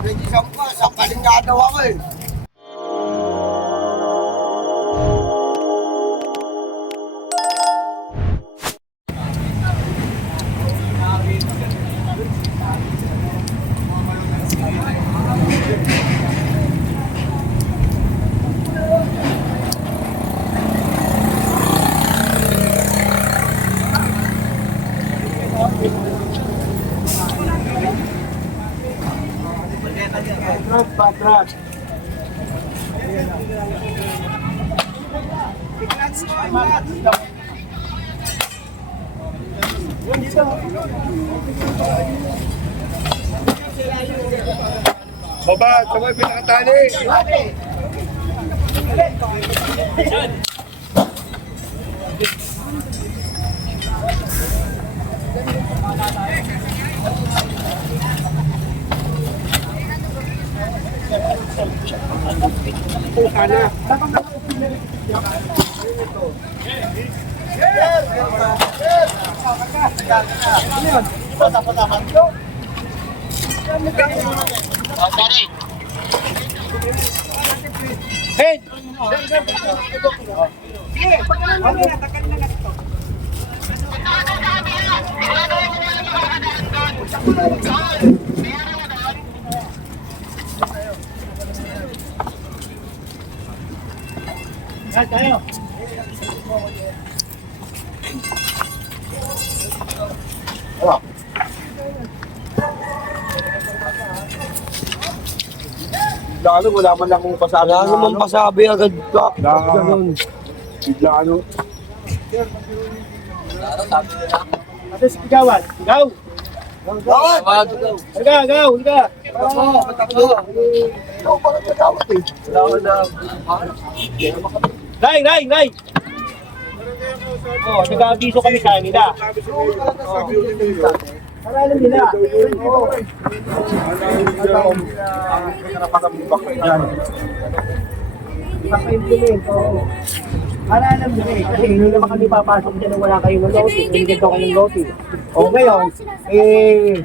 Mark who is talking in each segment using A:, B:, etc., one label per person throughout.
A: Hindi sa pa, sa palingado ako eh. Patras.
B: Baba, sabay pinakatali.
A: Head!
B: Bigla ano, wala man lang kung pasabi
A: Wala
B: na
A: naman
B: ano.
A: pasabi agad ka.
B: Na,
A: Ganun.
B: bigla ano.
A: Ate, sigawan. Sigaw! Sigawan! Higa, gaw, higa! Nay, nay, nay! Oh, nag-abiso kami sa kanila. Para alam nila. Naka-implement, oo. Para alam nila eh, kasi hindi naman kami papasok dyan na wala kayong notice, hindi daw kayong notice. O ngayon, eh,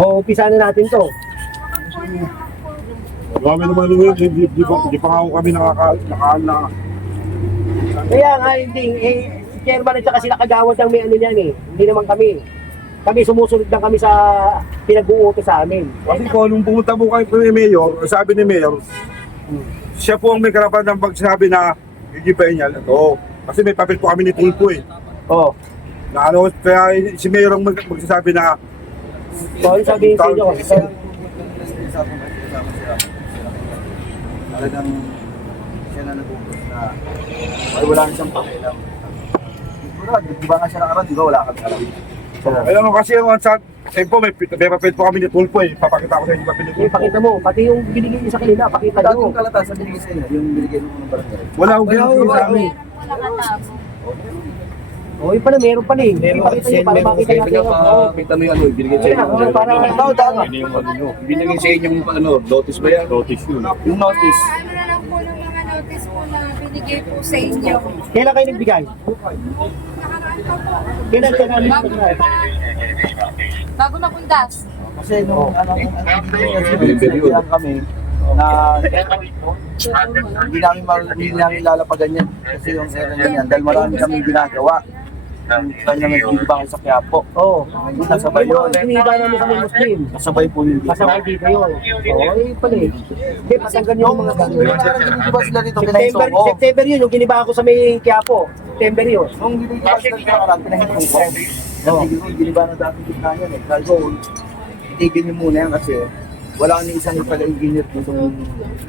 A: o umpisa na natin to.
B: Marami naman yun, hindi, hindi, hindi pa nga ako kami nakaka, nakaka,
A: Kaya nga hindi, eh, si chairman at saka sila kagawad ang may ano niyan eh. Hindi naman kami. Kami sumusunod lang kami sa pinag-uuto sa amin.
B: Kasi po, nung pumunta po kayo kay Mayor, sabi ni Mayor, siya po ang may karapan ng pagsabi na igipain niya. Oo. Kasi may papel po kami ni Tulpo eh.
A: Oh,
B: Na ano, kaya si Mayor ang mag, magsasabi na
A: so ano sabihin sa inyo?
C: Talagang siya na nag-utos na ay wala na siyang pakialam. Wala, di ba nga siya nakaraan, di ba wala kang alam. So,
B: Alam mo kasi yung sa eh po, may, may papel po kami ni Tulpo eh. Papakita ko sa inyo papel ni
A: Eh,
B: Tulpo.
A: pakita mo, pati yung binigay niyo sa kanila, pakita niyo.
C: yung kalatasan binigay sa inyo, yung binigay mo ng barangay.
B: Wala akong ginagawa sa amin.
A: O, yun pala, meron pala eh. Pakita niyo para makita natin. Oo.
D: Kita mo yung ano, binigay sa inyo.
A: oo, para
C: Ikaw, dama.
D: Ano yung ano nyo? Binigay sa inyo yung ano, notice ba yan? Notice yun.
C: Yung notice.
E: Ano na lang po ng mga notice po na binigay po sa inyo.
A: kailan kayo nagbigay?
E: Nakaraan pa po.
A: Kailan kayo
E: Bago
A: nagbigay?
E: na bago na pundas.
C: Kasi nung ano, sinabihan kami na hindi namin, ma- hindi namin lalapagan yan kasi yung era na yan dahil marami kami ginagawa. Kanya nagbibigay sa Quiapo.
A: Oo.
C: Nasabay yun.
A: Iniba namin kami Muslim.
C: Nasabay po yun.
A: Kasama dito yun. Oo, eh pala eh. Hindi, patanggan niyo yung mga ganun.
C: Di ba sila dito
A: September? September yun, yung giniba ako sa may Quiapo. September yun.
C: Nung ginagawa sila dito nakaraan, pinahiso ko. Kasi yung giniba na dati gitna yan eh. Ko, itigil niyo muna yan kasi wala ni isang pala engineer dito.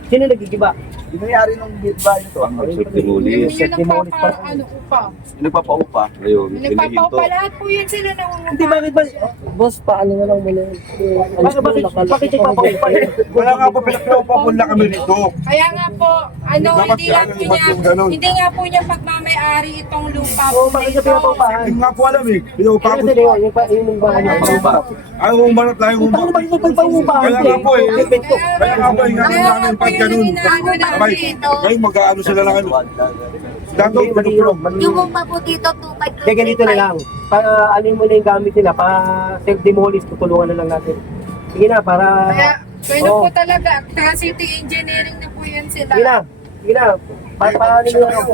A: Sino nagigiba?
C: Yung nangyari nung gitba nito,
D: Ang
E: Yung
A: pa.
E: nagpapa, ano, upa.
C: yung nagpapaupa.
D: Ayun,
E: Yung nagpapaupa, lahat po yun sila nangungupa.
A: Hindi, bakit ba?
F: Boss, paano na lang muna?
A: Bakit, bakit, bakit yung papaupa eh?
B: Wala nga po pinagpapapunla kami rito.
E: Kaya nga po, ano,
B: Dapat
E: hindi nga
B: ano,
E: po niya,
B: yung ganun.
E: hindi nga po niya pagmamayari itong lupa po
A: Oo,
E: na
A: bakit niya
E: ito.
A: pinapaupahan?
B: Hindi nga po alam eh. Pinaupa ko.
A: yung pa- yung yung.
C: Paupa.
B: Ayaw umarap tayo
A: Kung paano bakit mo pagpaupahan?
B: Kaya nga po eh.
A: Epekto.
B: Kaya nga po,
E: Kaya nga
B: namin
E: po
B: pag ganun.
E: ito.
B: ngayon mag-ano sila lang ano. Dato,
A: malino.
E: Yung bomba po dito, 2.5
A: Kaya ganito na lang. Pa, ano mo na yung gamit nila, pa self-demolish, tutulungan na lang natin. Sige na, para...
E: Kaya,
A: Oo.
E: po talaga, kaya city engineering na po yan sila.
A: Sige na, sige na. Pa, pa, ano mo yan,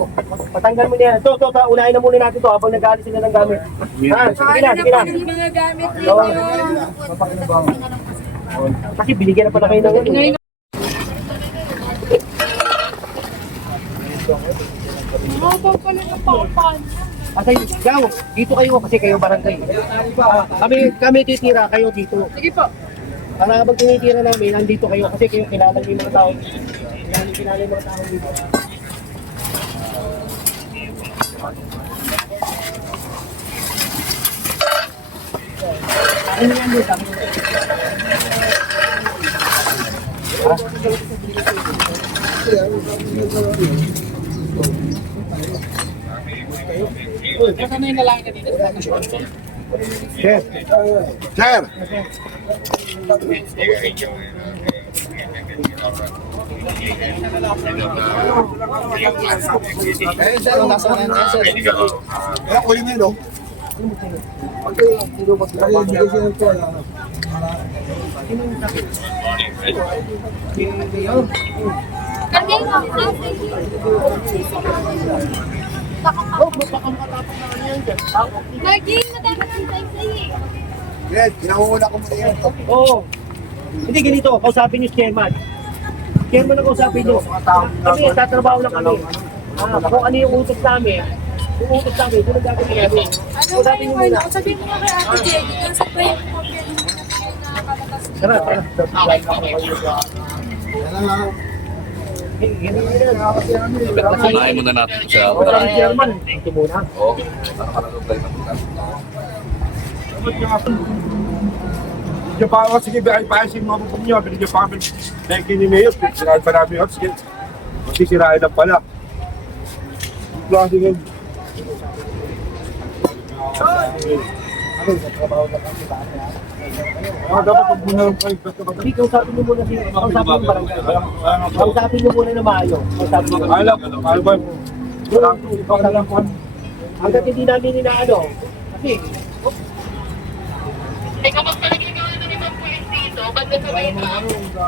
A: patanggal mo na yan. Ito, ito, ito, unahin na muna natin to habang nag-aalis sila ng gamit. Ha,
E: Saka
A: sige
E: ano
A: na,
E: na
A: sige
E: po
A: na.
E: yung mga gamit
A: Oo. Kasi binigyan na pala kayo ng ano.
E: Ngayon, Mababa pala ng paupan.
A: Kasi, yaw, dito kayo kasi kayo barangay. Ah, kami, kami titira, kayo dito.
E: Sige po.
A: Para habang tinitira namin, nandito kayo kasi kayo kilala niyo mga tao. Kilala, kilala yung mga tao dito. Ano yan dito? Chef,
B: Sir!
C: Eh, sir, nasa ka na sir. Kaya kunin mo yun, no?
E: Lagi, madami ng time sa'yo eh.
C: Red, kinahula ko muna yun.
A: Oo. Hindi ganito, kausapin niyo si chairman. Chairman ang kausapin niyo. Kami, tatrabaho lang kami. Ah, kung ano yung utos namin, yung utos namin, yun ang gagawin namin.
E: Ano
A: Kausapin niyo muna.
E: Sabihin mo kay Ate Jenny, yung sa prayer mo, pwede mo na nakakalakas dito.
A: Tara, tara. Ganun yun.
D: Unahin muna natin siya.
A: Wala ang chairman. Ito muna.
D: Oo. Nakakalagay tayo ng muna.
B: Binigyan pa ako, sige, ay paayos yung mga bubong nyo. Binigyan pa kami ng ni Mayor. Sirahan pa namin yun. Sige, masisirahan lang pala. Yung klase yun. Ah, dapat pag muna lang kayo. basta ba-
A: Hindi, kausapin niyo muna si kausapin yung barangay. Kausapin niyo muna na maayo. Kausapin niyo.
B: Alam, alam ba? Wala akong iba na lang kung
A: Hanggat hindi namin inaano. Kasi,
C: Hindi siya pa, sampaling nga daw ako eh. Sampaling nga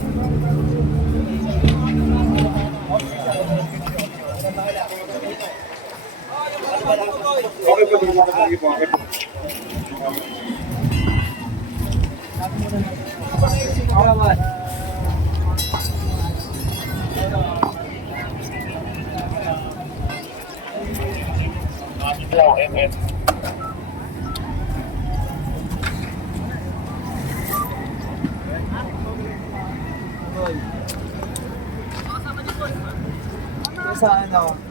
B: okay po.
C: Sa ano?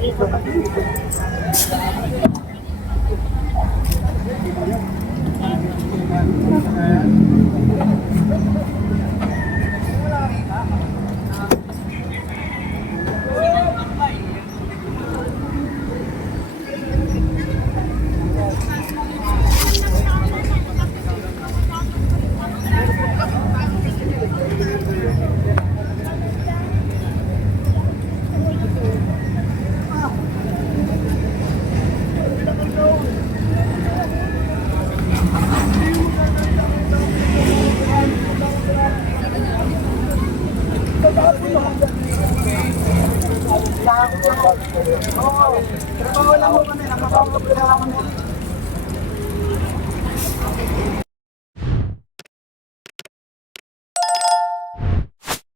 C: Thank you.